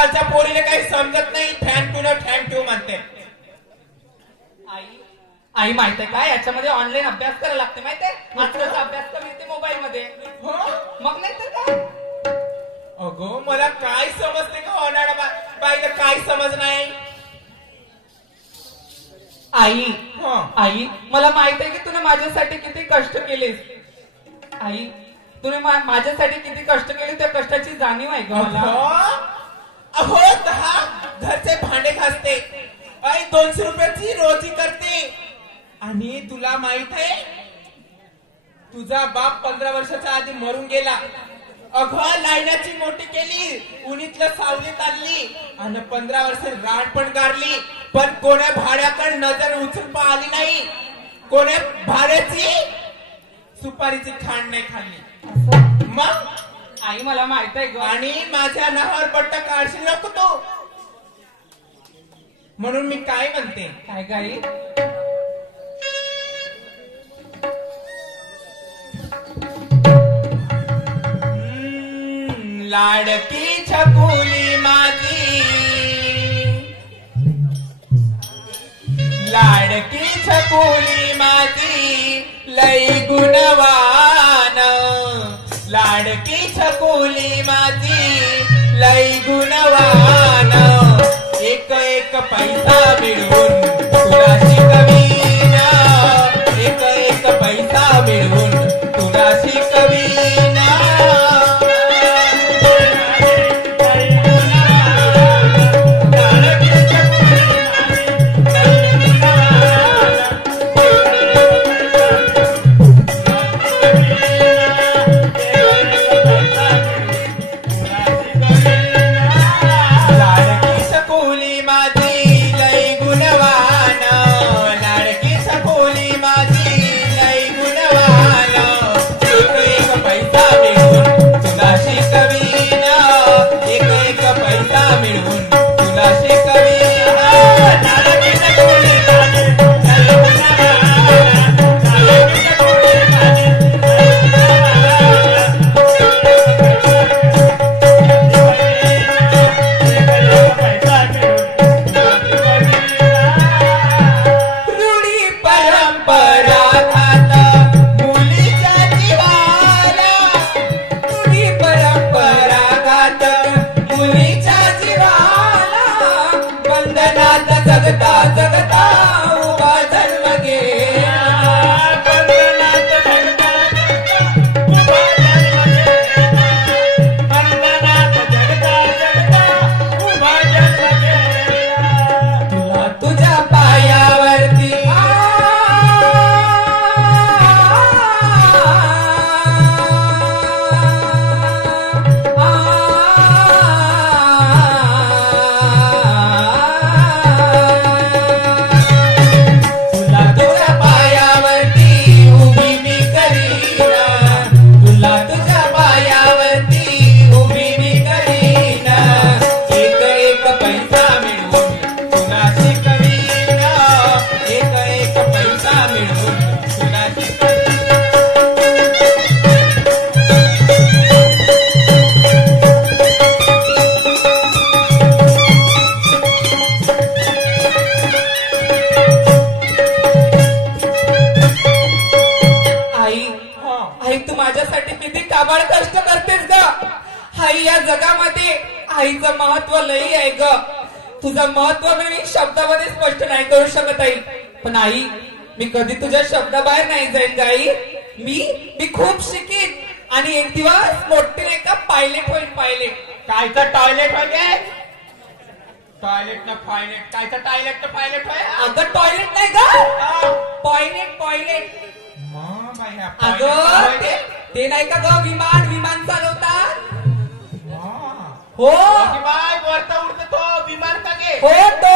आजकालच्या पोरीला काही समजत नाही, फॅन टू न फॅन टू म्हणते. आई माहितीये का, याच्यामध्ये ऑनलाईन अभ्यास करायला लागते माहितीये. आजकालचा अभ्यास तर मिळते मोबाईल मध्ये. हो मग नाही तर काय. अगो मला काय समजते का होणार बाईला, काय समज नाही. आई मला माहित आहे की तुने माझ्यासाठी किती कष्ट केलेस. आई तुने माझ्यासाठी किती कष्ट केले, त्या कष्टाची जाणीव आहे ग मला. अहो 10 घरचे भांडे घासते, आई 200 रुपयाची रोजी करते. आणि तुला माहित आहे तुझा बाप 15 वर्षाच्या आधी मरून गेला. अगं लाईनाची मोठी केली, उन्हीतलं सावलीत आणली आणि 15 वर्ष राड पण गारली, पण कोण्या भाड्याकडे नजर उचलून आली नाही. कोण्या भाड्याची सुपारीची खांड नाही खाल्ली. मग आई मला माहित आहे ग. आणि माझ्या नावावर पट्टा काढशील नको तू. म्हणून मी काय म्हणते, काय गाई, लाडकी छकुली माझी, लाडकी छकुली माझी लई गुणवान, लाडकी छकुली माझी लई गुणवान. एक एक पैसा मिळवून तुला शिकवीन, एक एक पैसा मिळवून तुला शिकवीन. आईचं महत्व लई आहे ग. तुझं महत्व मी शब्दामध्ये स्पष्ट नाही करू शकत आई. पण आई मी कधी तुझ्या शब्दाबाहेर नाही जाईन ग आई. मी खूप शिकीन आणि एक दिवस मोठी नाही का पायलट होईल. पायलट कायचं टॉयलेट होय, टॉयलेट ना पायलट, कायचं टॉयलेट ना पायलट होय. अगं टॉयलेट नाही ग, पॉयलेट पॉयलेट. अगं ते नाही का ग, विमान चालवतात. हो वरता उडत तो विमान का गे. हो तो.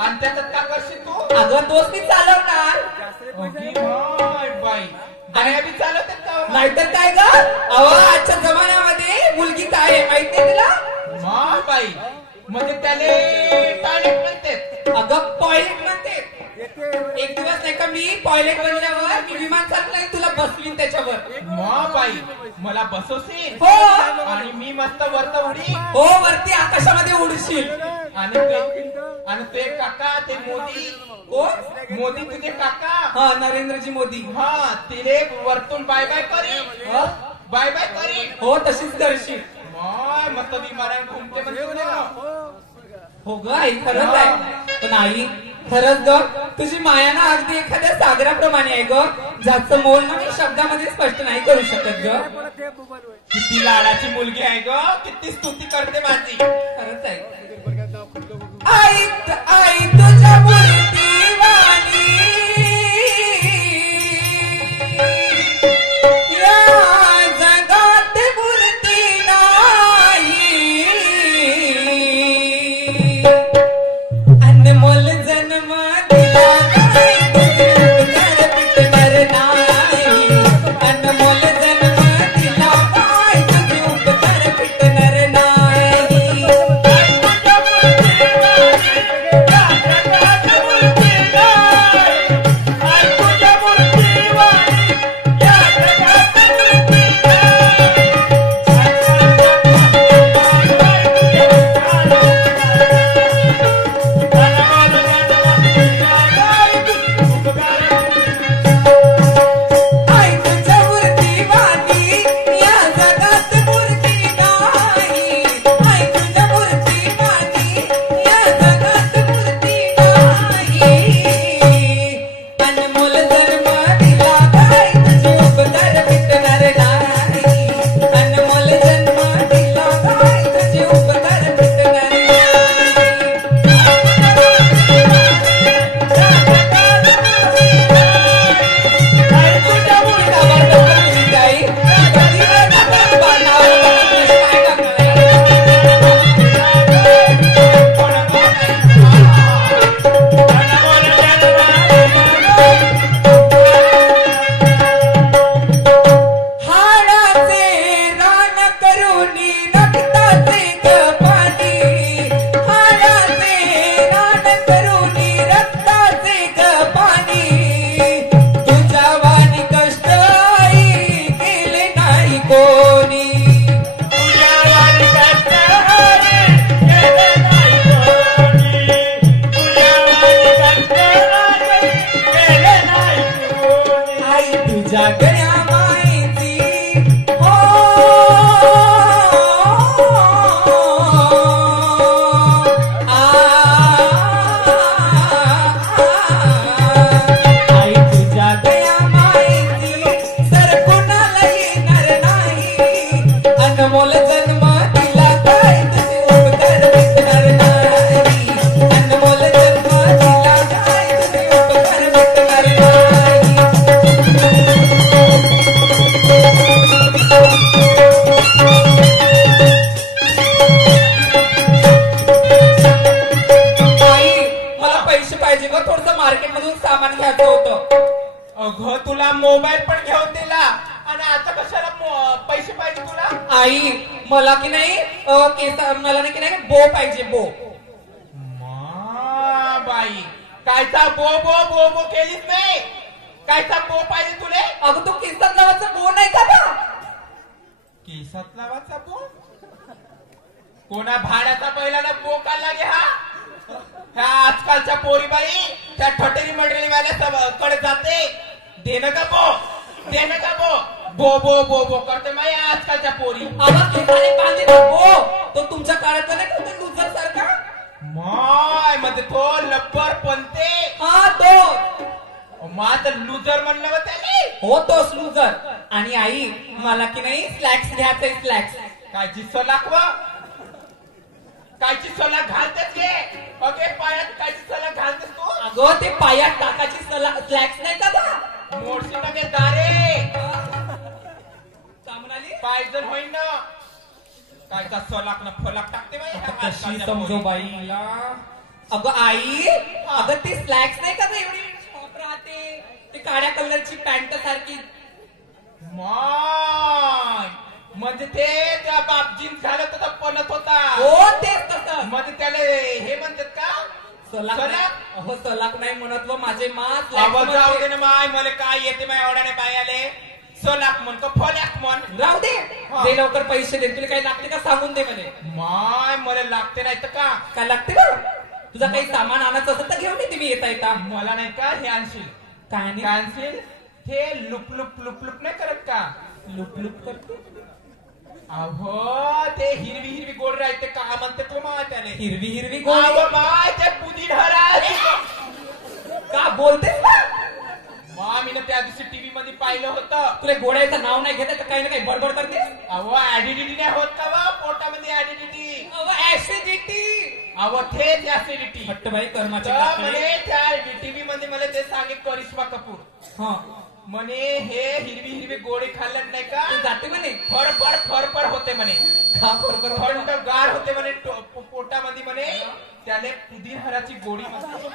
आणि त्याच्यात का करशील तू. अगं तोच मी चालवणार. बाई बाया बी चालवतात का. नाहीतर काय ग, अहो आजच्या जमान्यामध्ये मुलगी काय आहे माहित नाही तुला. बाई म्हणजे त्याले टॉयलेट म्हणते. अगं टॉयलेट म्हणते. एक दिवस नाही का मी पायलट बनल्यावर मी विमान चालवलं आणि तुला बसवीन त्याच्यावर. मग बाई मला बसवशील हो. आणि मी मस्त वरत उडी. हो वरती आकाशामध्ये उडशील. आणि ते काका ते मोदी. कोण? मोदी तुझे काका. हा नरेंद्रजी मोदी. हा तिने वरतून बाय बाय करी. बाय बाय करी. हो तशीच करशील. मस्त विमानात घुमते म्हणते ना. हो ग आई खरंच आहे. पण आई खरंच ग तुझी माया ना अगदी एखाद्या सागराप्रमाणे आहे ग, ज्याचं मोल ना मी शब्दामध्ये स्पष्ट नाही करू शकत ग. किती लाडाची मुलगी आहे ग, किती स्तुती करते माझी. खरंच आहे. आई आई तुझ्या मूर्ती वाणी या जगात मूर्ती नाही, अनमोल जन्म दिला काय पिटणार नाही, अनमोल जन्म दिला काय तुझे उपकार पिटणार नाही. तुला मोबाईल पण घेऊन दिला आणि आता कशाला पैसे पाहिजे तुला? आई मला की नाही मला नाही की नाही बो पाहिजे बो. बाई कायचा बो बो बो बो केलीच नाही. कायचा बो पाहिजे तुले? अगं तो केसात लावायचा बो नाही का बा? केसात लावायचा बो? कोणा भाड्याचा पहिला बो का लागे हा? ह्या आजकालच्या पोरी बाई त्या ठटेरी मंडळीवाल्या कडे जाते. देणं का बो? देणं का बो? बो बो बो बो करते माई आजकालच्या पोरी. आम्हा केसाने बांधले बो तो तुमच्या काळात नाही का लुजर सारखा? माय मध्ये तो लब्बर पंते. हा तो माझ लुजर म्हणलं होतं त्याने. हो तोच लुजर. आणि आई मला की नाही स्लॅक्स घ्यायचंय स्लॅक्स. कायची सलाख व कायची सलाख घालतेस घे. अगे पायात कायची सलाख घालतेस तू? अगं ते पायात टाकाची स्लॅक्स नाही का बा? मोडशी नगे दारे का म्हणाली? पायजन होईन ना. कायचा सलाख ना फलाक टाकते बाई. कशी समजो बाई. अगं आई अगं ते स्लॅक्स नाही का एवढी शॉप राहते ते काळ्या कलरची पॅन्ट सारखी. माय म्हणजे ते त्या बाप जीन्स घालत होता पणत होता. हो तेच तसं. म्हणजे त्याला हे म्हणतात का सलाक सलाक? अहो सलाक नाही म्हणत व माझे मात आवाज जाऊ दे ना माय मला काय येते माय एवढ्याने पाय आले सोलाक म्हण का फोल्याक म्हण राहू दे हा. दे लवकर पैसे दे तुला काही लागते का सांगून दे म्हणे माय मला लागते नाही तर का काय लागते का तुझा काही सामान आणायचं असेल तर घेऊन येते मी येता येता मला नाही का हे आणशील काय नाही काय आणशील हे लुप लुप लुप लुप नाही करत का लुप लुप करते अहो ते हिरवी हिरवी गोड राहते का म्हणते तो मा त्याने हिरवी हिरवी गोळी अहो माय ते पुदी का बोलतेस ना मा मी त्या दिवशी टीव्ही मध्ये पाहिलं होतं तुला गोळ्याचं नाव नाही घेत तर काही ना काही बडबड करतेस अहो ऍडिडिटी नाही होत का वा पोटामध्ये ऍडिडिटी ऍसिडिटी अहो तेच ऍसिडिटी हट्टबाई कर्माचे तर काकडे. म्हणे त्या टीव्ही मध्ये मला ते सांगे करिश्मा कपूर हा म्हणे हे हिरवी हिरवी गोळी खाल्ल्यात नाही का तू जाते म्हणे फरफर फरफर होते म्हणे का बरोबर थंड गार होते म्हणे पोटामध्ये म्हणे त्याने पुदिनहराची गोळी म्हणते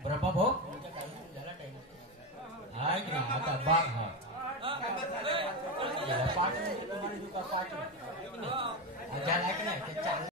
बरोबर भाऊ हाय की नाही आता बाग हा पाच मिनिट तुम्हाला पाच मिनिट झाला की नाही